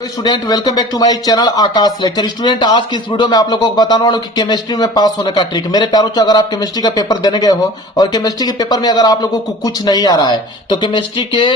Student welcome back to my channel Akash lecture. Student आज की इस वीडियो में आप लोगों को बताने वाला हूं कि केमिस्ट्री में पास होने का ट्रिक। मेरे प्यारों से अगर आप केमिस्ट्री का पेपर देने गए हो और केमिस्ट्री के पेपर में अगर आप लोगों को कुछ नहीं आ रहा है तो केमिस्ट्री के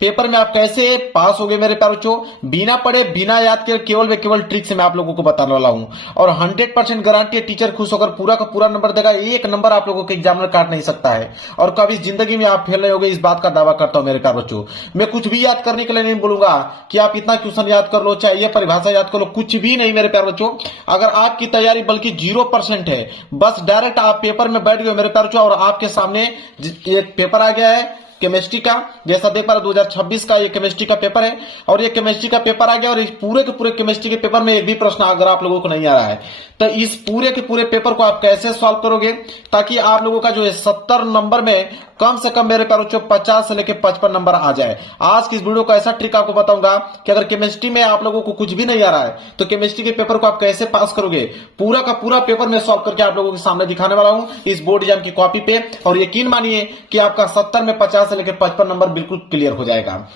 पेपर में आप कैसे पास होगे मेरे प्यारों से, बिना पढ़े बिना याद किए केवल व केवल ट्रिक से मैं आप लोगों को बताने वाला हूं। और 100% गारंटी है टीचर खुश होकर पूरा का पूरा नंबर देगा। एक नंबर आप लोगों के एग्जामिनर काट नहीं सकता है और कभी जिंदगी में आप फेल नहीं होगे, इस बात का दावा करता हूं मेरे प्यारे बच्चों। मैं कुछ भी याद करने के लिए नहीं बोलूंगा कि आप इतना क्वेश्चन याद कर लो, चाहे ये परिभाषा याद कर लो, कुछ भी नहीं मेरे प्यारे बच्चों। अगर आपकी तैयारी बल्कि 0% है, बस डायरेक्ट आप पेपर में बैठ गए मेरे प्यारे बच्चों और आपके सामने एक पेपर आ गया है केमिस्ट्री का, जैसा देख पा रहे 2026 का ये केमिस्ट्री का पेपर है और ये केमिस्ट्री का पेपर आ गया और इस पूरे के पूरे केमिस्ट्री के पेपर में एक भी प्रश्न अगर आप लोगों को नहीं आ रहा है तो इस पूरे के पूरे पेपर को आप कैसे सॉल्व करोगे ताकि आप लोगों का जो है 70 नंबर में कम से कम मेरे प्यारों 50 से लेकर 55 नंबर आ जाए। आज की इस वीडियो को ऐसा ट्रिक आपको बताऊंगा कि अगर केमिस्ट्री में आप लोगों को कुछ भी नहीं आ रहा है तो केमिस्ट्री के पेपर को आप कैसे पास करोगे, पूरा का पूरा पेपर मैं सॉल्व करके आप लोगों के सामने दिखाने वाला हूं इस बोर्ड एग्जाम की कॉपी पे। और यकीन मानिए कि आपका 70 में 50 से लेकर 55 नंबर बिल्कुल क्लियर हो जाएगा।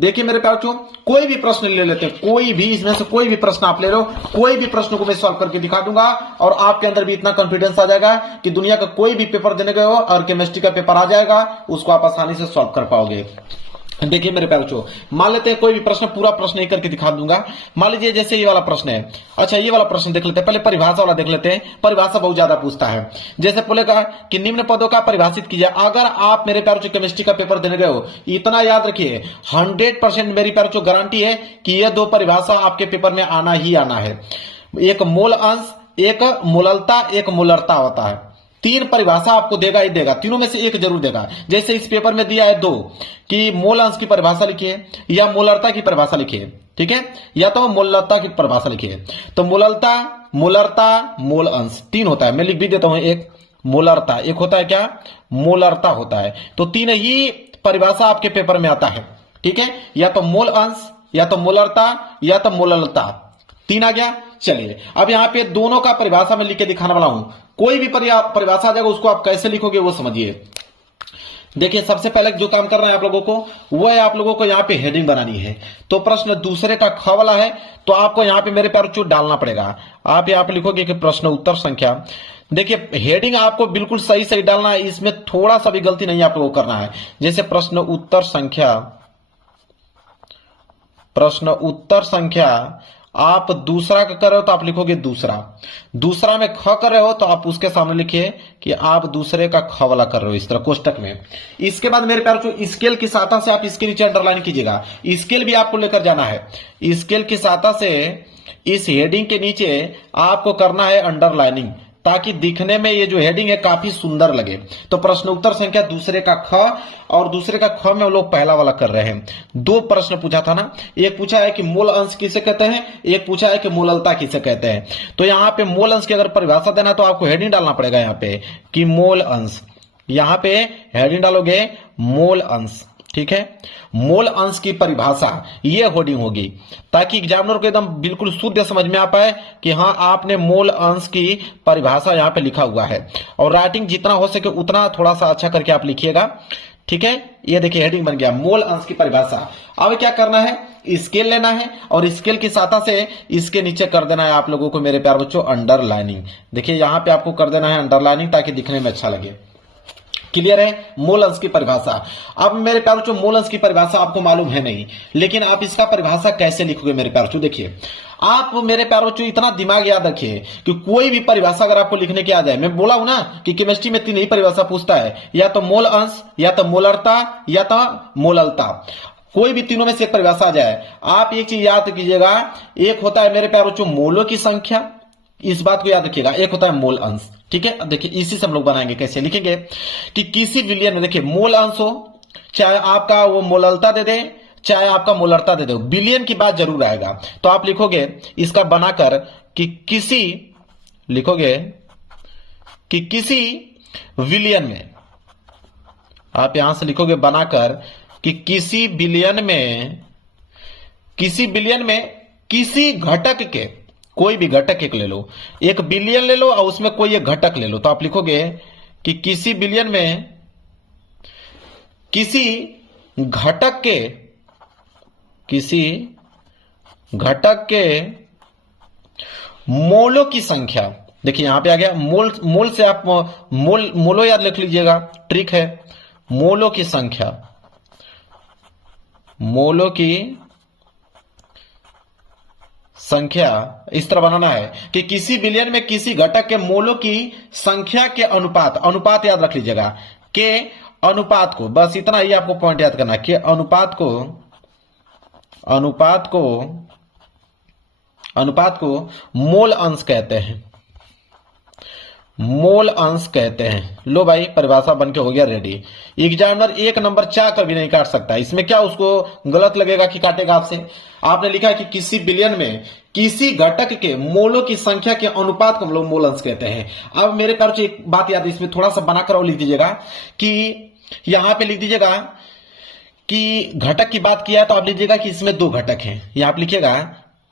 देखिए मेरे प्यारे बच्चों, कोई भी प्रश्न ले लेते हैं, कोई भी इसमें से कोई भी प्रश्न आप ले लो, कोई भी प्रश्न को मैं सॉल्व करके दिखा दूंगा और आपके अंदर भी इतना कॉन्फिडेंस आ जाएगा कि दुनिया का कोई भी पेपर देने गए हो और केमिस्ट्री का पेपर आ जाएगा, उसको आप आसानी से सॉल्व कर पाओगे। देखिए मेरे प्यारे बच्चों, मान लेते हैं कोई भी प्रश्न, पूरा प्रश्न नहीं करके दिखा दूंगा। मान लीजिए जैसे ये वाला प्रश्न है, अच्छा ये वाला प्रश्न देख लेते हैं, पहले परिभाषा वाला देख लेते हैं। परिभाषा बहुत ज्यादा पूछता है। जैसे बोलेगा कि निम्न पदों का परिभाषित कीजिए। अगर आप मेरे प्यारे बच्चों केमिस्ट्री का पेपर देने गए हो, इतना याद रखिए 100% मेरी प्यारे बच्चों गारंटी है कि ये दो परिभाषा आपके पेपर में आना ही आना है। एक मूल अंश, एक मूललता, एक मूलरता होता है। तीन परिभाषा आपको देगा ही देगा, तीनों में से एक जरूर देगा। जैसे इस पेपर में दिया है दो कि मूल अंश की परिभाषा लिखिए या मूलरता की परिभाषा लिखिए, ठीक है, या तो मूललता की परिभाषा लिखिए। तो मूललता, मूलरता, मूल अंश तीन होता है। मैं लिख भी देता हूं, एक मूलरता, एक होता है क्या, मूलरता होता है। तो तीन ही परिभाषा आपके पेपर में आता है, ठीक है, या तो मूल अंश, या तो मूलरता, या तो मूललता। तीन आ गया। चलिए अब यहां पे दोनों का परिभाषा में लिख के दिखाने वाला हूं। कोई भी परिभाषा आ जाएगा, उसको आप कैसे लिखोगे वो समझिए। देखिए सबसे पहले जो काम करना है आप लोगों को वो है, आप लोगों को यहां पे हेडिंग बनानी है। तो प्रश्न दूसरे का ख वाला है तो आपको यहां पे मेरे प्यारे चूट डालना पड़ेगा। आप यहां पे लिखोगे कि प्रश्न उत्तर संख्या। देखिए हेडिंग आपको बिल्कुल सही सही डालना है, इसमें थोड़ा सा भी गलती नहीं आप लोगों को करना है। जैसे प्रश्न उत्तर संख्या, प्रश्न उत्तर संख्या आप दूसरा का कर रहे हो तो आप लिखोगे दूसरा। दूसरा में ख कर रहे हो तो आप उसके सामने लिखिए कि आप दूसरे का ख वाला कर रहे हो, इस तरह कोष्टक में। इसके बाद मेरे प्यारे स्केल की सहायता से आप इसके नीचे अंडरलाइन कीजिएगा। स्केल भी आपको लेकर जाना है। स्केल की सहायता से इस हेडिंग के नीचे आपको करना है अंडरलाइनिंग, ताकि दिखने में ये जो हेडिंग है काफी सुंदर लगे। तो प्रश्न उत्तर संख्या दूसरे का ख, और दूसरे का ख में हम लोग पहला वाला कर रहे हैं। दो प्रश्न पूछा था ना, एक पूछा है कि मूल अंश किसे कहते हैं, एक पूछा है कि मूललता किसे कहते हैं। तो यहाँ पे मूल अंश की अगर परिभाषा देना तो आपको हेडिंग डालना पड़ेगा यहाँ पे कि मूल अंश। यहाँ पे हेडिंग डालोगे मूल अंश, ठीक है। मूल अंश की परिभाषा ये हेडिंग होगी ताकि एग्जामिनर को एकदम बिल्कुल शुद्ध समझ में आ पाए कि हाँ आपने मूल अंश की परिभाषा यहाँ पे लिखा हुआ है। और राइटिंग जितना हो सके उतना थोड़ा सा अच्छा करके आप लिखिएगा, ठीक है। ये देखिए हेडिंग बन गया मूल अंश की परिभाषा। अब क्या करना है, स्केल लेना है और स्केल की सहायता से इसके नीचे कर देना है आप लोगों को मेरे प्यारे बच्चों अंडरलाइनिंग। देखिए यहाँ पे आपको कर देना है अंडरलाइनिंग ताकि दिखने में अच्छा लगे। क्लियर है मूल अंश की परिभाषा। अब मेरे प्यारे बच्चों मूल अंश की परिभाषा आपको मालूम है नहीं, लेकिन आप इसका परिभाषा कैसे लिखोगे मेरे प्यारे बच्चों। देखिए आप मेरे प्यारे बच्चों इतना दिमाग याद रखिए कि कोई भी परिभाषा अगर आपको लिखने की आ जाए, मैं बोला हूं ना कि केमिस्ट्री में तीन ही परिभाषा पूछता है, या तो मूल अंश, या तो मूलरता, या तो मूललता। कोई भी तीनों में से एक परिभाषा आ जाए, आप एक चीज याद कीजिएगा, एक होता है मेरे प्यारे बच्चों मोलों की संख्या, इस बात को याद रखिएगा, एक होता है मूल अंश, ठीक है। देखिए इसी से हम लोग बनाएंगे, कैसे लिखेंगे कि किसी विलियन में, देखिए मूल अंश हो, चाहे आपका वो मूललता दे दे, चाहे आपका मूलरता दे दे, बिलियन की बात जरूर आएगा। तो आप लिखोगे इसका बनाकर कि किसी, लिखोगे कि किसी विलियन में, आप यहां से लिखोगे बनाकर कि किसी बिलियन में, किसी बिलियन में किसी घटक के, कोई भी घटक एक ले लो, एक बिलियन ले लो और उसमें कोई एक घटक ले लो। तो आप लिखोगे कि किसी बिलियन में किसी घटक के, किसी घटक के मोलों की संख्या, देखिए यहां पे आ गया मोल, मोल से आप मोलो याद लिख लीजिएगा, ट्रिक है। मोलों की संख्या, मोलों की संख्या इस तरह बनाना है कि किसी बिलियन में किसी घटक के मोलों की संख्या के अनुपात, अनुपात याद रख लीजिएगा, के अनुपात को, बस इतना ही आपको पॉइंट याद करना, कि अनुपात को मोल अंश कहते हैं, मोल अंश कहते हैं। लो भाई परिभाषा बन के हो गया रेडी। एग्जामिनर एक नंबर चाह कर भी नहीं काट सकता, इसमें क्या उसको गलत लगेगा कि काटेगा आपसे। आपने लिखा है कि किसी बिलियन में किसी घटक के मोलों की संख्या के अनुपात को हम लोग मोल अंश कहते हैं। अब मेरे ख्याल से एक बात याद है, इसमें थोड़ा सा बनाकर और लिख दीजिएगा कि यहां पे लिख दीजिएगा कि घटक की बात किया है तो आप लीजिएगा कि इसमें दो घटक हैं। यहां आप लिखिएगा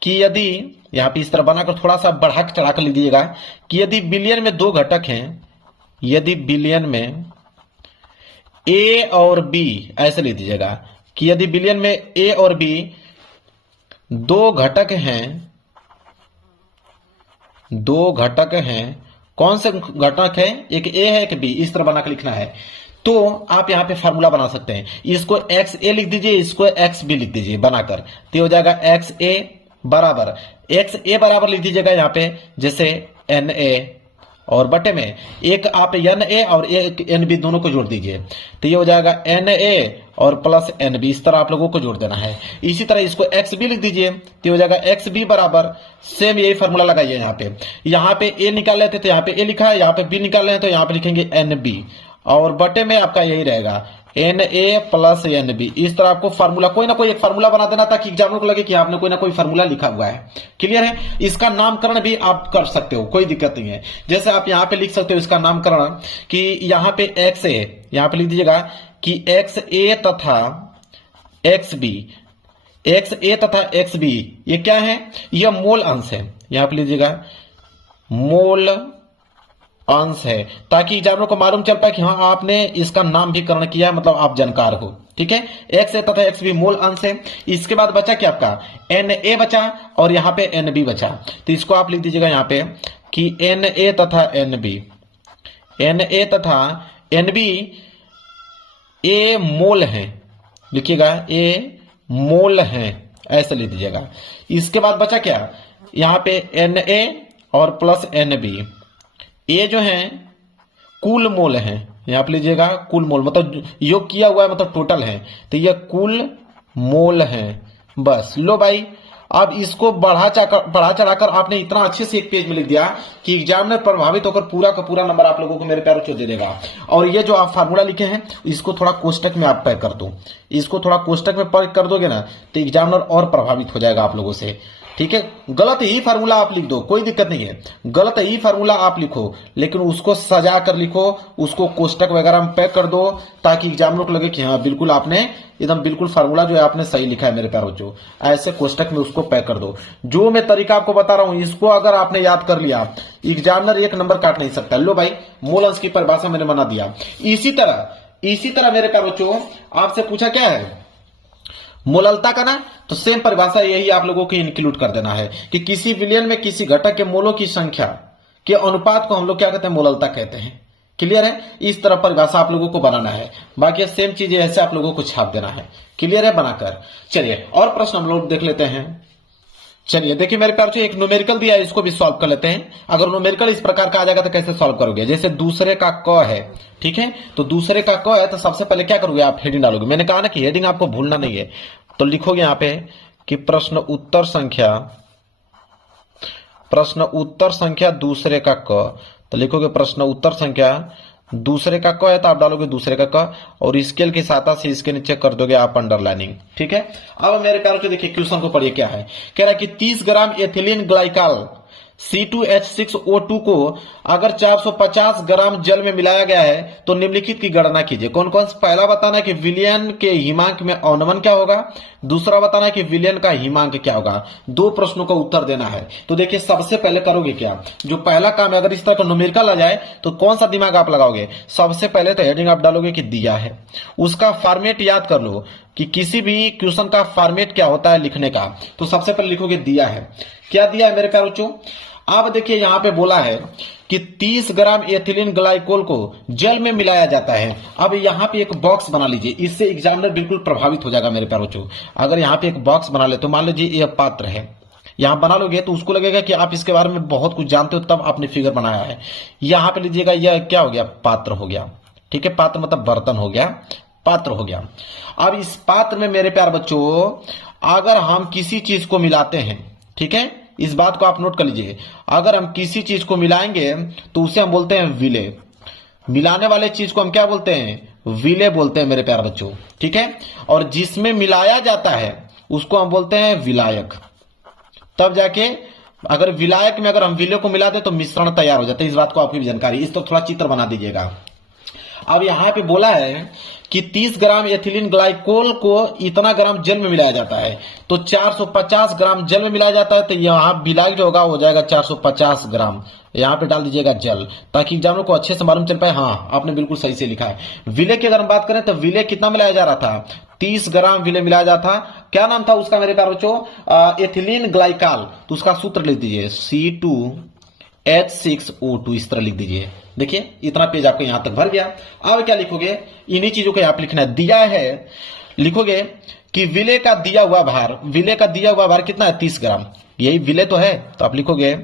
कि यदि, यहां पे इस तरह बनाकर थोड़ा सा बढ़ा चढ़ाकर लिख दीजिएगा कि यदि बिलियन में दो घटक हैं, यदि बिलियन में ए और बी, ऐसे लिख दीजिएगा कि यदि बिलियन में ए और बी दो घटक हैं, दो घटक हैं, कौन से घटक है, एक ए है एक बी, इस तरह बनाकर लिखना है। तो आप यहां पे फार्मूला बना सकते हैं, इसको एक्स ए लिख दीजिए, इसको एक्स बी लिख दीजिए बनाकर, तो हो जाएगा एक्स ए बराबर, एक्स ए बराबर लिख दीजिएगा यहां पे जैसे एन ए, और बटे में एक आप एन ए और एक एन बी दोनों को जोड़ दीजिए, तो ये हो जाएगा एन ए और प्लस एन बी, इस तरह आप लोगों को जोड़ देना है। इसी तरह इसको एक्स बी लिख दीजिए, तो हो जाएगा एक्स बी बराबर, सेम यही फॉर्मूला लगाइए। यहाँ पे ए निकाल लेते तो यहाँ पे ए लिखा है, यहाँ पे बी निकाल रहे हैं तो यहाँ पे लिखेंगे एन बी, और बटे में आपका यही रहेगा N A plus N B. इस तरह आपको फार्मूला, कोई ना कोई एक फार्मूला बना देना ताकि एग्जामिनर को लगे कि आपने कोई ना कोई फार्मूला लिखा हुआ है। क्लियर है। इसका नामकरण भी आप कर सकते हो, कोई दिक्कत नहीं है। जैसे आप यहाँ पे लिख सकते हो इसका नामकरण कि यहाँ पे एक्स ए, यहाँ पे लिख दीजिएगा कि एक्स ए तथा एक्स बी, एक्स ए तथा एक्स बी ये क्या है, यह मोल अंश है। यहाँ पे लीजिएगा मोल अंश है, ताकि एग्जामिनर को मालूम चल पाए कि हाँ आपने इसका नाम भी करण किया है, मतलब आप जानकार हो। ठीक है, एक्स ए तथा एक्स बी मोल अंश है। इसके बाद बचा क्या आपका एन ए बचा और यहाँ पे एन बी बचा, तो इसको आप लिख दीजिएगा यहाँ पे कि एन ए तथा एन बी, एन ए तथा एन बी ए मोल है, लिखिएगा ए मोल है, ऐसे लिख दीजिएगा। इसके बाद बचा क्या, यहाँ पे एन ए और प्लस एन बी, ये जो है कुल मोल है, यहां पे लीजिएगा कुल मोल, मतलब योग किया हुआ है, मतलब टोटल है, तो ये कुल मोल है। बस लो भाई, अब इसको बढ़ा चढ़ाकर आपने इतना अच्छे से एक पेज में लिख दिया कि एग्जामिनर प्रभावित होकर पूरा का पूरा नंबर आप लोगों को मेरे प्यारों को दे देगा। और ये जो आप फार्मूला लिखे हैं इसको थोड़ा कोष्टक में आप पैक कर दो, इसको थोड़ा कोष्टक में पैक कर दोगे ना तो एग्जामिनर और प्रभावित हो जाएगा आप लोगों से। ठीक है, गलत ही फार्मूला आप लिख दो, कोई दिक्कत नहीं है, गलत ही फार्मूला आप लिखो, लेकिन उसको सजा कर लिखो, उसको कोष्टक वगैरह में पैक कर दो, ताकि एग्जामिनर को लगे कि हाँ बिल्कुल आपने एकदम बिल्कुल फार्मूला जो है आपने सही लिखा है मेरे प्यारो बच्चों। ऐसे कोष्टक में उसको पैक कर दो। जो मैं तरीका आपको बता रहा हूं इसको अगर आपने याद कर लिया, एग्जामिनर एक नंबर काट नहीं सकता। लो भाई, मोल अंश की परिभाषा मैंने बना दिया। इसी तरह मेरे प्यारो बच्चों आपसे पूछा क्या है मोललता का ना, तो सेम परिभाषा यही आप लोगों को इंक्लूड कर देना है कि किसी विलयन में किसी घटक के मोलों की संख्या के अनुपात को हम लोग क्या कहते हैं, मोललता कहते हैं। क्लियर है, इस तरह परिभाषा आप लोगों को बनाना है, बाकी सेम चीजें ऐसे आप लोगों को छाप देना है। क्लियर है बनाकर। चलिए और प्रश्न हम लोग देख लेते हैं। चलिए देखिए मेरे प्यार एक न्यूमेरिकल दिया है, इसको भी सॉल्व कर लेते हैं। अगर न्यूमेरिकल इस प्रकार का आ जाएगा तो कैसे सॉल्व करोगे, जैसे दूसरे का क है, ठीक है, तो दूसरे का क है तो सबसे पहले क्या करोगे आप, हेडिंग डालोगे। मैंने कहा ना कि हेडिंग आपको भूलना नहीं है, तो लिखोगे यहां पे कि प्रश्न उत्तर संख्या दूसरे का क, तो लिखोगे प्रश्न उत्तर संख्या दूसरे का क है तो आप डालोगे दूसरे का क, और स्केल की सहायता से इसके नीचे कर दोगे आप अंडरलाइनिंग। ठीक है, अब मेरे प्यारों को देखिए क्वेश्चन को पढ़िए क्या है। कह रहा है कि 30 ग्राम एथिलीन ग्लाइकॉल C2H6O2 को अगर 450 ग्राम जल में मिलाया गया है तो निम्नलिखित की गणना कीजिए। कौन कौन सा, पहला बताना है कि विलयन के हिमांक में अवनमन क्या होगा, दूसरा बताना है कि विलयन का हिमांक क्या होगा। दो प्रश्नों का उत्तर देना है। तो देखिए सबसे पहले करोगे क्या, जो पहला काम है, अगर इस तरह का न्यूमेरिकल आ जाए तो कौन सा दिमाग आप लगाओगे, सबसे पहले तो हेडिंग आप डालोगे कि दिया है, उसका फॉर्मेट याद कर लो। कि किसी भी क्वेश्चन का फॉर्मेट क्या होता है लिखने का, तो सबसे पहले लिखोगे दिया है। क्या दिया है मेरे प्यारे बच्चों? अब देखिए यहां पे बोला है कि 30 ग्राम एथिलीन ग्लाइकोल को जल में मिलाया जाता है। अब यहां पे एक बॉक्स बना लीजिए, इससे एग्जामिनर बिल्कुल प्रभावित हो जाएगा मेरे प्यारे बच्चों। अगर यहां पे एक बॉक्स बना ले, तो मान लीजिए यह पात्र है, यहां बना लोगे तो उसको लगेगा कि आप इसके बारे में बहुत कुछ जानते हो, तब आपने फिगर बनाया है। यहां पे लीजिएगा, यह क्या हो गया? पात्र हो गया। ठीक है, पात्र मतलब बर्तन हो गया, पात्र हो गया। अब इस पात्र में मेरे प्यारे बच्चों अगर हम किसी चीज को मिलाते हैं, ठीक है, इस बात को आप नोट कर लीजिए, अगर हम किसी चीज को मिलाएंगे तो उसे हम बोलते हैं विलेय। मिलाने वाले चीज को हम क्या बोलते हैं? विलेय बोलते हैं मेरे प्यारे बच्चों। ठीक है, और जिसमें मिलाया जाता है उसको हम बोलते हैं विलायक। तब जाके अगर विलायक में अगर हम विलेय को मिला दे तो मिश्रण तैयार हो जाता है। इस बात को आपकी भी जानकारी, इस तो थोड़ा चित्र बना दीजिएगा। अब यहां पे बोला है कि 30 ग्राम एथिलीन ग्लाइकोल को इतना ग्राम जल में मिलाया जाता है, तो 450 ग्राम जल में मिलाया जाता है, तो यहां विलायक जो होगा हो जाएगा 450 ग्राम। यहां पे डाल दीजिएगा जल, ताकि एग्जामिनर को अच्छे से मालूम चल पाए। हाँ, आपने बिल्कुल सही से लिखा है। विलेय की अगर हम बात करें तो विलेय कितना मिलाया जा रहा था? 30 ग्राम विलेय मिलाया जा था। क्या नाम था उसका मेरे प्यारे बच्चों? Ethylene glycol. तो उसका सूत्र लिख दीजिए C2H6O2, इस तरह लिख दीजिए। देखिए इतना पेज आपको यहां तक भर गया। अब क्या लिखोगे? इन्हीं चीजों को आप लिखना है। दिया है, लिखोगे कि विलेय का दिया हुआ भार, विलेय का दिया हुआ भार कितना है? 30 ग्राम। यही विलेय तो है, तो आप लिखोगे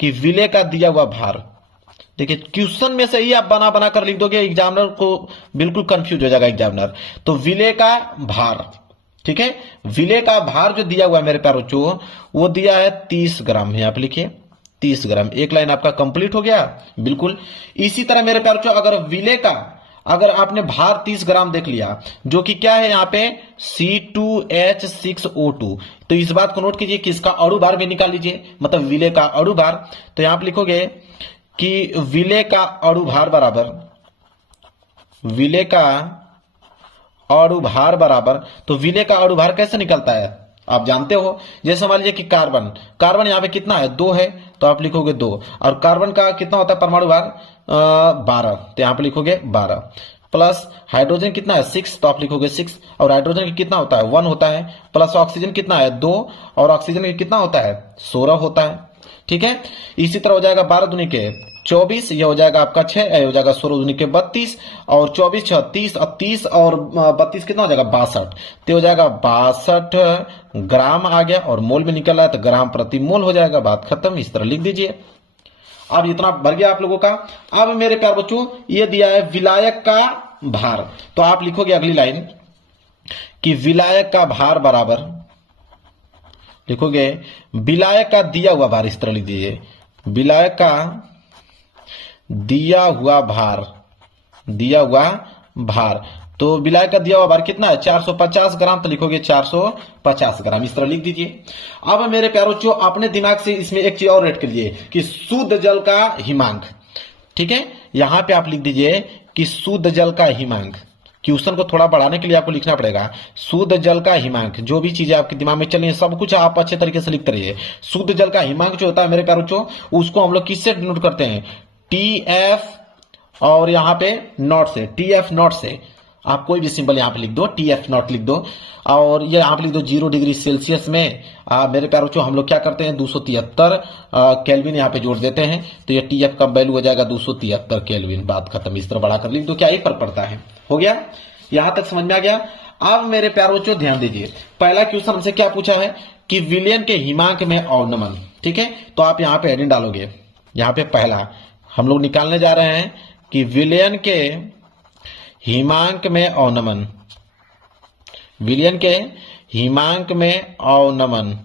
कि विलेय का दिया हुआ भार। देखिए क्वेश्चन में से ही आप बना बना कर लिख दोगे, एग्जामिनर को बिल्कुल कंफ्यूज हो जाएगा एग्जामिनर। तो विलेय का भार, ठीक है, विलेय का भार जो दिया हुआ है मेरे प्यारे बच्चों, वो दिया है 30 ग्राम। यहां पे लिखिए 30 ग्राम। एक लाइन आपका कंप्लीट हो गया। बिल्कुल इसी तरह मेरे प्यारे बच्चों अगर विलेय का, अगर आपने भार 30 ग्राम देख लिया, जो कि क्या है यहां पे C2H6O2, तो इस बात को नोट कीजिए कि इसका अणु भार भी निकाल लीजिए, मतलब विलेय का अणु भार। तो यहां पे लिखोगे कि विलेय का अणु भार बराबर, विलेय का अणु भार बराबर, तो विलेय का अणु भार कैसे निकलता है आप जानते हो। जैसे मान लीजिए कि कार्बन, कार्बन यहां पे कितना है? 2 है, तो आप लिखोगे 2। और कार्बन का कितना होता है परमाणु भार? 12, तो यहां पे लिखोगे 12। प्लस हाइड्रोजन कितना है? 6, तो आप लिखोगे 6। और हाइड्रोजन का कितना होता है? 1 होता है। प्लस ऑक्सीजन कितना है? 2। और ऑक्सीजन का कितना होता है? 16 होता है। ठीक है, इसी तरह हो जाएगा 12 दूनी के 24, ये हो जाएगा आपका 6, ये हो जाएगा 16 दूनी के 32, और 24 6 30, और 30 और 32 कितना हो जाएगा? 62, तो हो जाएगा 62 ग्राम आ गया, और मोल में निकल रहा है तो ग्राम प्रति मोल हो जाएगा। बात खत्म, इस तरह लिख दीजिए। अब इतना भर गया आप लोगों का। अब मेरे प्यारे बच्चों ये दिया है विलायक का भार, तो आप लिखोगे अगली लाइन कि विलायक का भार बराबर, लिखोगे विलायक का दिया हुआ भार, इस तरह लिख दीजिए, विलायक का दिया हुआ भार, दिया हुआ भार। तो विलायक का दिया हुआ भार कितना है? 450 ग्राम, तो लिखोगे 450 ग्राम, इस तरह लिख दीजिए। अब मेरे प्यारों जो अपने दिमाग से इसमें एक चीज और ऐड कर लीजिए कि शुद्ध जल का हिमांक। ठीक है, यहां पे आप लिख दीजिए कि शुद्ध जल का हिमांक। क्वेश्चन को थोड़ा बढ़ाने के लिए आपको लिखना पड़ेगा शुद्ध जल का हिमांक। जो भी चीजें आपके दिमाग में चल रही है सब कुछ आप अच्छे तरीके से लिखते रहिए। शुद्ध जल का हिमांक जो होता है मेरे प्यारे बच्चों, उसको हम लोग किससे डिनोट करते हैं? TF और यहां पे नॉट से, TF नॉट से। आप कोई भी सिंबल यहां पे लिख दो, TF नॉट लिख दो, और ये यहां पे लिख दो 0 डिग्री सेल्सियस में। मेरे प्यारे बच्चों हम लोग क्या करते हैं? 273 केल्विन यहां पे जोड़ देते हैं, तो ये TF का वैल्यू हो जाएगा 273 केल्विन। बात खत्म, इस तरह बढ़ाकर लिख दो, क्या ही फर्क पड़ता है। हो गया, यहां तक समझ में आ गया। अब मेरे प्यारे बच्चों ध्यान दीजिए, पहला क्वेश्चन हमसे क्या पूछा है कि विलयन के हिमांक में अवनमन। ठीक है, तो आप यहां पे हेडिंग डालोगे, यहां पे पहला हम लोग निकालने जा रहे हैं कि विलयन के हिमांक में अवनमन, विलयन के हिमांक में अवनमन,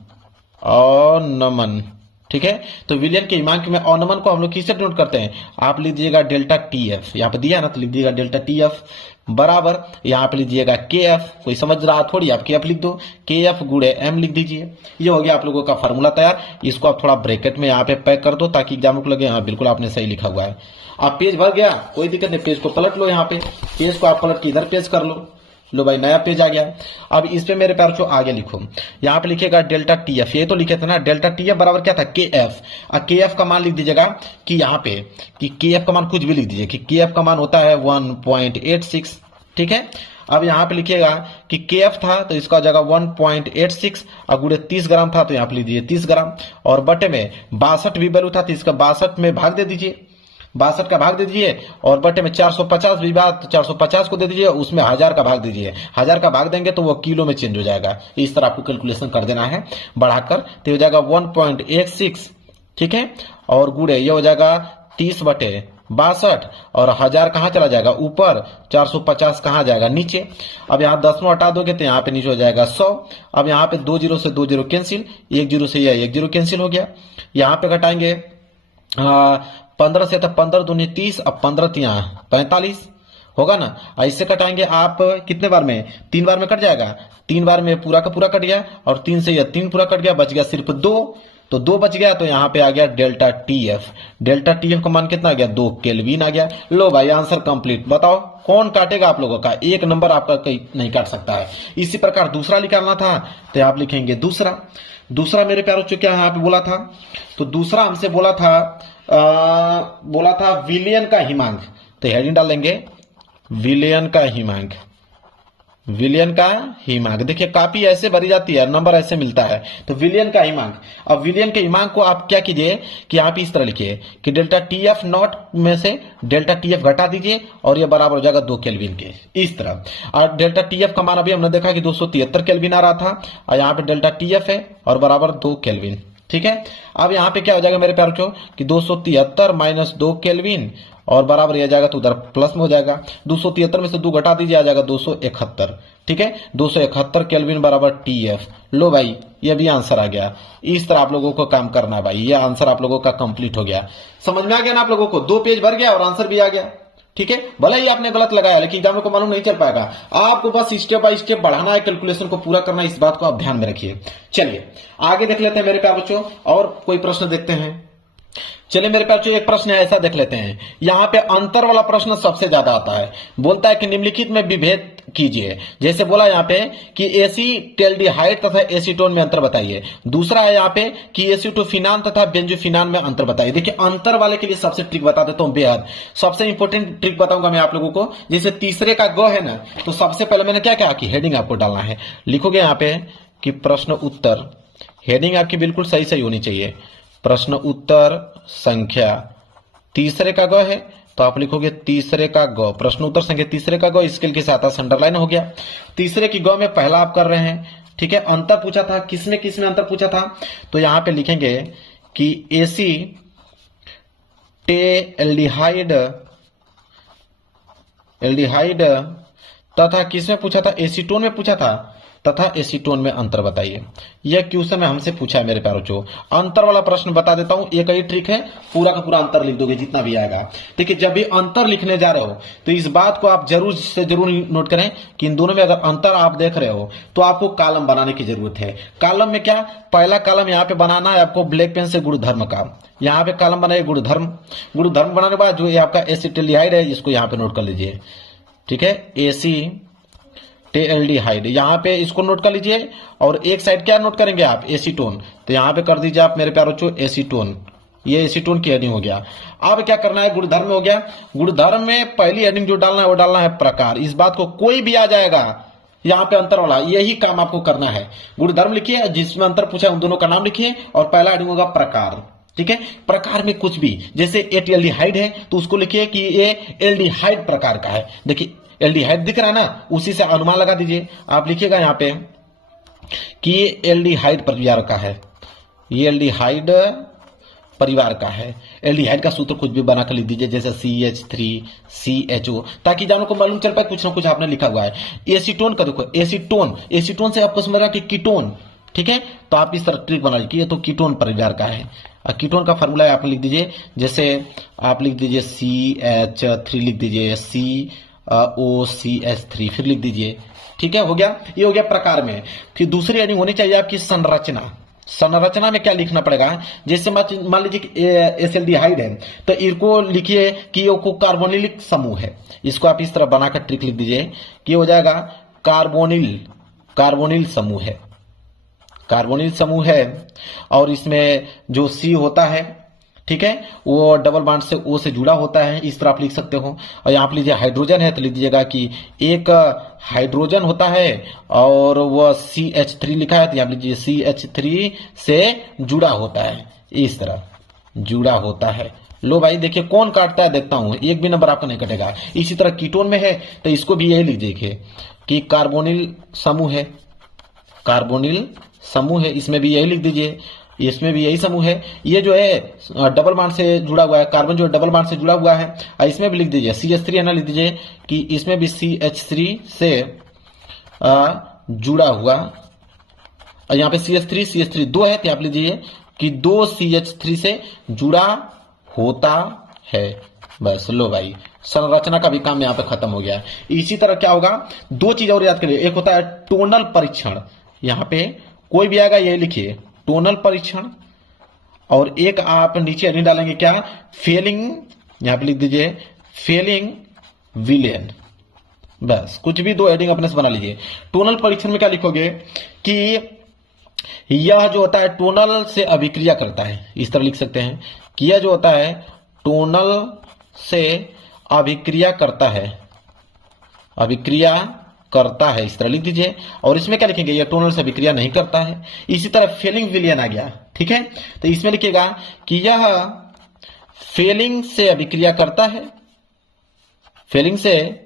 अवनमन। ठीक है, तो विलयन के हिमांक में अवनमन को हम लोग किससे डिनोट करते हैं? आप लिख दीजिएगा डेल्टा TF, यहां पे दिया ना, तो लिख दीजिएगा डेल्टा TF बराबर, यहां पे लिख दीजिएगा KF। कोई समझ रहा थोड़ी, आप KF लिख दो, KF गुणे M लिख दीजिए। ये हो गया आप लोगों का फार्मूला तैयार। इसको आप थोड़ा ब्रैकेट में यहाँ पे पैक कर दो ताकि एग्जाम को लगे हाँ बिल्कुल आपने सही लिखा हुआ है। आप पेज भर गया, कोई दिक्कत नहीं, पेज को पलट लो, यहाँ पे पेज को आप पलट के इधर पेज कर लो। लो भाई नया पेज आ गया। अब इस पे मेरे प्यार आगे लिखो, यहाँ पे लिखेगा डेल्टा TF, ये तो लिखे थे ना डेल्टा TF बराबर क्या था? KF। और KF का मान लिख दीजिएगा कि यहाँ पे कि KF का मान कुछ भी लिख दीजिए कि KF का मान होता है 1.86। ठीक है, अब यहाँ पे लिखिएगा कि KF था तो इसका हो जाएगा 1.86 और गुड़े 30 ग्राम था तो यहाँ पे लिख दीजिए 30 ग्राम, और बटे में 62 भी वैल्यू था तो इसका 62 में भाग दे दीजिए, 62 का भाग दे दीजिए, और बटे में 450 भी बात तो 450 को दे दीजिए, उसमें 1000 का भाग दीजिए, 1000 का भाग देंगे तो वो किलो में चेंज हो जाएगा। इस तरह आपको कैलकुलेशन कर देना है बढ़ाकर, तो हो जाएगा 1.86, ठीक है, और गुड़े ये हो जाएगा 30 बटे 62, और 1000 कहाँ चला जाएगा ऊपर, 450 कहाँ जाएगा नीचे। अब यहाँ 10 हटा दोगे तो यहाँ पे नीचे हो जाएगा 100। अब यहाँ पे 2 जीरो से 2 जीरो कैंसिल, 1 जीरो से यह 1 जीरो कैंसिल हो गया। यहाँ पे घटाएंगे 15 से तो 15 दूनी 30, अब 15 तिया 45 होगा ना। ऐसे कटाएंगे आप कितने बार में, 3 बार में कट जाएगा, 3 बार में पूरा का पूरा कट गया, और 3 से यह 3 पूरा कट गया, बच गया सिर्फ 2, तो 2 बच गया, तो यहाँ पे आ गया डेल्टा TF। डेल्टा TF का मान कितना आ गया, 2 केल्विन आ गया। लो भाई आंसर कंप्लीट। बताओ कौन काटेगा आप लोगों का, एक नंबर आपका कहीं नहीं काट सकता है। इसी प्रकार दूसरा निकालना था तो आप लिखेंगे दूसरा मेरे प्यारों जो क्या यहाँ पे बोला था, तो दूसरा हमसे बोला था विलियन का हिमांक, तो हेडिंग डालेंगे विलियन का हिमांक। विलियन का हिमांक देखिए काफी ऐसे भरी जाती है, नंबर ऐसे मिलता है, तो विलियन का हिमांक। अब विलियन के हिमांक को आप क्या कीजिए कि आप इस तरह लिखिए कि डेल्टा TF नॉट में से डेल्टा TF घटा दीजिए, और ये बराबर हो जाएगा 2 केल्विन के, इस तरह। और डेल्टा TF का मान अभी हमने देखा कि 273 केल्विन आ रहा था, और यहाँ पे डेल्टा TF है और बराबर 2 केल्विन, ठीक है। अब यहाँ पे क्या हो जाएगा मेरे प्यारों को कि 273 माइनस 2 केल्विन और बराबर यह जाएगा तो उधर प्लस में हो जाएगा। 273 में से 2 घटा दीजिए, आ जाएगा 271, ठीक है। 271 केल्विन बराबर TF। लो भाई ये भी आंसर आ गया। इस तरह आप लोगों को काम करना भाई, ये आंसर आप लोगों का कंप्लीट हो गया। समझ में आ गया ना आप लोगों को, 2 पेज भर गया और आंसर भी आ गया, ठीक है। भले ही आपने गलत लगाया लेकिन एग्जाम को मालूम नहीं चल पाएगा, आपको बस स्टेप बाय स्टेप बढ़ाना है, कैलकुलेशन को पूरा करना है, इस बात को आप ध्यान में रखिए। चलिए आगे देख लेते हैं मेरे प्यारे बच्चों, और कोई प्रश्न देखते हैं। चलिए मेरे पास जो एक प्रश्न है ऐसा देख लेते हैं। यहाँ पे अंतर वाला प्रश्न सबसे ज्यादा आता है, बोलता है कि निम्नलिखित में विभेद कीजिए। जैसे बोला यहाँ पे कि एसीटेल्डिहाइड तथा एसीटोन में अंतर बताइए। दूसरा है यहाँ पे कि एसीटोफिनान तथा बेंजोफिनान में अंतर बताइए। देखिए अंतर वाले के लिए सबसे ट्रिक बता देता हूँ, बेहद सबसे इंपॉर्टेंट ट्रिक बताऊंगा मैं आप लोगों को। जैसे तीसरे का ग है ना, तो सबसे पहले मैंने क्या कहा कि हेडिंग आपको डालना है। लिखोगे यहाँ पे कि प्रश्न उत्तर, हेडिंग आपकी बिल्कुल सही सही होनी चाहिए। प्रश्न उत्तर संख्या तीसरे का ग है तो आप लिखोगे तीसरे का ग, प्रश्न उत्तर संख्या तीसरे का ग स्केल की सहायता से अंडरलाइन हो गया। तीसरे की ग में पहला आप कर रहे हैं, ठीक है। अंतर पूछा था, किसमें किसमें अंतर पूछा था, तो यहां पे लिखेंगे कि एसीटेल्डिहाइड तथा किसमें पूछा था, एसीटोन में पूछा था, तथा एसीटोन में अंतर बताइए। यह क्वेश्चन हमसे पूछा है मेरे प्यारों को। अंतर वाला प्रश्न बता देता हूं, एक ही ट्रिक है, पूरा का पूरा अंतर लिख दोगे जितना भी आएगा। देखिए जब भी अंतर लिखने जा रहे हो तो इस बात को आप जरूर से जरूर नोट करें कि इन दोनों में अगर अंतर आप देख रहे हो तो आपको कॉलम बनाने की जरूरत है। कॉलम में क्या, पहला कॉलम यहाँ पे बनाना है आपको ब्लैक पेन से गुणधर्म का। यहाँ पे कॉलम बनाइए गुणधर्म। गुणधर्म बनाने के बाद जो ये आपका एसीटेल्डिहाइड है इसको यहाँ पे नोट कर लीजिए, ठीक है। एसीटेल्डिहाइड यहाँ पे इसको नोट कर लीजिए, और एक साइड क्या नोट करेंगे आप, एसीटोन, तो यहाँ पे कर दीजिए आप मेरे प्यारे बच्चों एसीटोन। ये एसीटोन की हेडिंग हो गया। अब क्या करना है, गुणधर्म में हो गया। गुणधर्म में पहली हेडिंग जो डालना है वो डालना है प्रकार। इस बात को कोई भी आ जाएगा यहाँ पे अंतर वाला, यही काम आपको करना है। गुणधर्म लिखिए, जिसमें अंतर पूछा है उन दोनों का नाम लिखिए, और पहला हेडिंग होगा प्रकार, ठीक है। प्रकार में कुछ भी, जैसे एल्डिहाइड है तो उसको लिखिए कि ये एल्डिहाइड प्रकार का है। देखिए एल्डिहाइड दिख रहा है ना, उसी से अनुमान लगा दीजिए। आप लिखिएगा यहाँ पे कि ये एल्डिहाइड परिवार का है, ये एल्डिहाइड परिवार का है। एल्डिहाइड का सूत्र कुछ भी बना कर लिख दीजिए, जैसे CH3CHO, ताकि जानों को मालूम चल पाए कुछ ना कुछ आपने लिखा हुआ है। एसीटोन का देखो, एसीटोन से आपको समझ रहा कि कीटोन, ठीक है। तो आप इस तरह ट्रिक बना लीजिए, तो कीटोन परिवार का है। कीटोन का फॉर्मूला आप लिख दीजिए, जैसे आप लिख दीजिए CH3 लिख दीजिए, COCH3 फिर लिख दीजिए, ठीक है। हो गया, ये हो गया प्रकार में। फिर दूसरी हेडिंग होनी चाहिए आपकी संरचना। संरचना में क्या लिखना पड़ेगा, जैसे मान लीजिए एसिल्डिहाइड है तो इनको लिखिए कि ये को कार्बोनिलिक समूह है। इसको आप इस तरह बनाकर ट्रिक लिख दीजिए कि हो जाएगा कार्बोनिल समूह है, कार्बोनिल समूह है। और इसमें जो C होता है, ठीक है, वो डबल बॉन्ड से O से जुड़ा होता है, इस तरह आप लिख सकते हो। और यहाँ पे लीजिए हाइड्रोजन है तो लिख दीजिएगा कि एक हाइड्रोजन होता है और वह CH3 लिखा है तो यहाँ लीजिए CH3 से जुड़ा होता है, इस तरह जुड़ा होता है। लो भाई देखिए कौन काटता है देखता हूं, एक भी नंबर आपका नहीं कटेगा। इसी तरह कीटोन में है तो इसको भी यही लिख देखिए कि कार्बोनिल समूह है, कार्बोनिल समूह है, इसमें भी यही लिख दीजिए, इसमें भी यही समूह है। ये जो है डबल बॉन्ड से जुड़ा हुआ है, कार्बन जो डबल बॉन्ड से जुड़ा हुआ है, इसमें भी लिख दीजिए CH3 है ना, लिख दीजिए कि इसमें भी CH3 से जुड़ा हुआ, और यहाँ पे CH3 दो है तो आप लीजिए कि 2 CH3 से जुड़ा होता है। बस लो भाई, संरचना का भी काम यहाँ पे खत्म हो गया। इसी तरह क्या होगा, दो चीज और याद करिए, एक होता है टोनल परीक्षण, यहाँ पे कोई भी आएगा ये लिखिए टोनल परीक्षण, और एक आप नीचे नहीं डालेंगे क्या, फेलिंग, यहाँ पे लिख दीजिए फेलिंग विलेन। बस कुछ भी दो हेडिंग अपने से बना लीजिए। टोनल परीक्षण में क्या लिखोगे कि यह जो होता है टोनल से अभिक्रिया करता है, इस तरह लिख सकते हैं कि यह जो होता है टोनल से अभिक्रिया करता है, अभिक्रिया करता है, इस तरह लिख दीजिए। और इसमें क्या लिखेंगे, यह टोनल से अभिक्रिया नहीं करता है। इसी तरह फेलिंग विलियन आ गया, ठीक है, तो इसमें लिखिएगा कि यह फेलिंग से अभिक्रिया करता है, फेलिंग से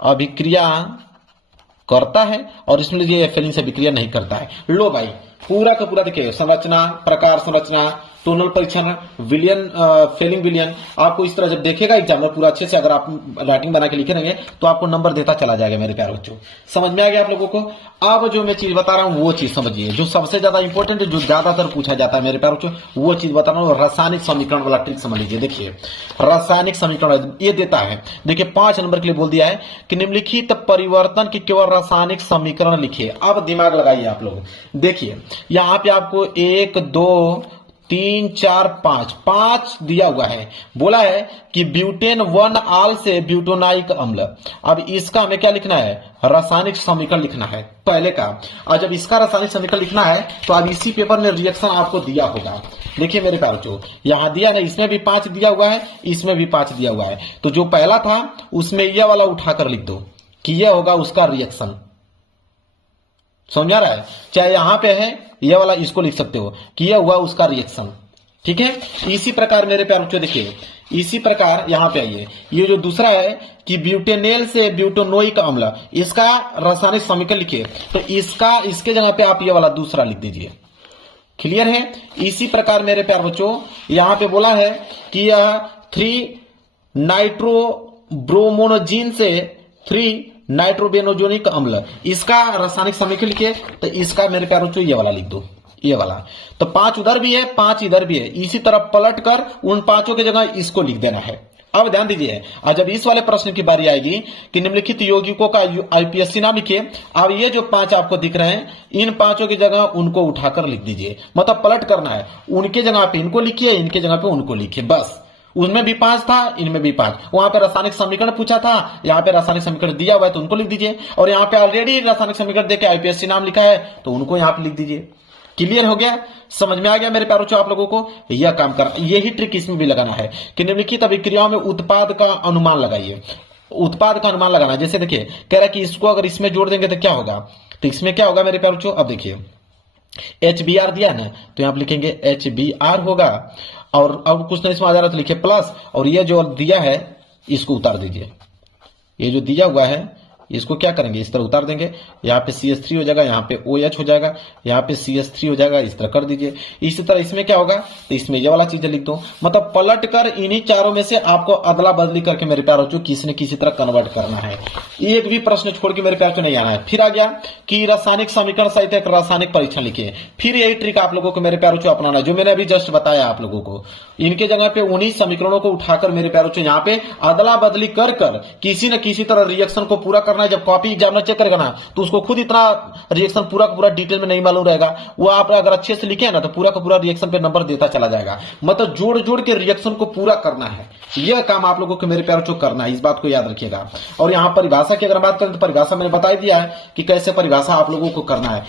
अभिक्रिया करता है, और इसमें लीजिए फेलिंग से अभिक्रिया नहीं करता है। लो भाई पूरा का पूरा देखिए, संरचना, प्रकार संरचना, टोनल परीक्षण, विलियन, फेलिंग विलियन, आपको इस तरह जब देखेगा एग्जामिनर पूरा अच्छे से, अगर आप राइटिंग बना के लिखे रहेंगे तो आपको नंबर देता चला जाएगा मेरे प्यारे बच्चों। समझ में आ गया आप लोगों को। अब जो मैं चीज बता रहा हूं वो चीज समझिए, जो सबसे ज्यादा इंपॉर्टेंट है, जो ज्यादातर पूछा जाता है मेरे प्यारे बच्चों, वो चीज बता रहा हूं। रासायनिक समीकरण वाला ट्रिक समझ लीजिए। देखिए रासायनिक समीकरण ये देता है, देखिए 5 नंबर के लिए बोल दिया है कि निम्नलिखित परिवर्तन की केवल रासायनिक समीकरण लिखिए। अब दिमाग लगाइए आप लोग, देखिए यहां पे आपको 1 2 3 4 5 दिया हुआ है, बोला है कि ब्यूटेन 1 आल से ब्यूटोनाइक अम्ल। अब इसका हमें क्या लिखना है, रासायनिक समीकरण लिखना है पहले का। और जब इसका रासायनिक समीकरण लिखना है तो अब इसी पेपर में रिएक्शन आपको दिया होगा। देखिए मेरे प्यारे बच्चों, यहां दिया है, इसमें भी 5 दिया हुआ है, इसमें भी 5 दिया हुआ है, तो जो पहला था उसमें यह वाला उठाकर लिख दो कि यह होगा उसका रिएक्शन। समझ आ रहा है, चाहे यहां पे है ये वाला, इसको लिख सकते हो कि यह हुआ उसका रिएक्शन, ठीक है। इसी प्रकार मेरे प्यारे बच्चों देखिए, इसी प्रकार यहां पे आइए, ये जो दूसरा है कि ब्यूटेनेल से ब्यूटोनोइक अम्ल, इसका रासायनिक समीकरण लिखिए, तो इसका इसके जगह पे आप ये वाला दूसरा लिख दीजिए। क्लियर है। इसी प्रकार मेरे प्यारे बच्चों यहां पे बोला है कि यह 3 नाइट्रोब्रोमोनोजिन से 3 नाइट्रोबेनोजोनिक अम्ल, इसका रासायनिक समीकरण लिखिए, तो इसका मेरे प्यारे बच्चों ये वाला लिख दो, ये वाला। तो 5 उधर भी है 5 इधर भी है, इसी तरह पलट कर उन 5 की जगह इसको लिख देना है। अब ध्यान दीजिए, और जब इस वाले प्रश्न की बारी आएगी कि निम्नलिखित यौगिकों का आईपीएससी नाम लिखिए, अब ये जो 5 आपको दिख रहे हैं इन 5 की जगह उनको उठाकर लिख दीजिए, मतलब पलट करना है, उनके जगह पे इनको लिखिए, इनके जगह पे उनको लिखिए। बस उसमें भी 5 था, इनमें भी 5, वहां पे रासायनिक समीकरण पूछा था, यहाँ पे रासायनिक समीकरण दिया हुआ है तो उनको लिख दीजिए, और यहाँ पे ऑलरेडी रासायनिक समीकरण देके आईपीएससी नाम लिखा है तो उनको यहाँ पे लिख दीजिए। क्लियर हो गया, समझ में आ गया मेरे प्यारे बच्चों आप लोगों को। यह काम कर, यही ट्रिक इसमें भी लगाना है कि निम्नलिखित अभिक्रियाओं में उत्पाद का अनुमान लगाइए, उत्पाद का अनुमान लगाना। जैसे देखिए कह रहा है कि इसको अगर इसमें जोड़ देंगे तो क्या होगा, तो इसमें क्या होगा मेरे प्यारे बच्चों, अब देखिए HBr दिया है ना, तो यहाँ पे लिखेंगे HBr होगा, और अब कुछ नहीं इसमें आ जा रहा तो लिखिए प्लस, और ये जो दिया है इसको उतार दीजिए, ये जो दिया हुआ है इसको क्या करेंगे, इस तरह उतार देंगे, यहाँ पे CH3 हो जाएगा, यहाँ पे OH हो जाएगा, यहाँ पे CH3 हो जाएगा, इस तरह कर दीजिए। इसी तरह इसमें क्या होगा, तो इसमें ये वाला चीज लिख दो, मतलब पलट कर इन्हीं चारों में से आपको अदला बदली करके मेरे प्यारे बच्चों किसी न किसी तरह कन्वर्ट करना है। एक भी प्रश्न छोड़ के मेरे प्यार को नहीं आना है। फिर आ गया कि रासायनिक समीकरण सहित एक रासायनिक परीक्षण लिखिए। फिर यही ट्रिक आप लोगों को मेरे प्यारे बच्चों अपनाना है जो मैंने अभी जस्ट बताया आप लोगों को। इनके जगह पे उन्हीं समीकरणों को उठाकर मेरे प्यारे बच्चों यहाँ पे अदला बदली कर किसी न किसी तरह रिएक्शन को पूरा करना है। जब कॉपी एग्जामिनर चेक करेगा ना तो उसको खुद इतना रिएक्शन पूरा का पूरा डिटेल में नहीं मालूम रहेगा, वो आप अगर अच्छे से लिखे ना तो पूरा का पूरा रिएक्शन पे नंबर देता चला जाएगा। मतलब जोड़ जोड़ के रिएक्शन को पूरा करना है, यह काम आप लोगों को मेरे प्यारे बच्चों करना है, इस बात को याद रखिएगा। और यहाँ परिभाषा की अगर बात करें तो परिभाषा मैंने बता दिया है कि कैसे परिभाषा आप लोगों को करना है।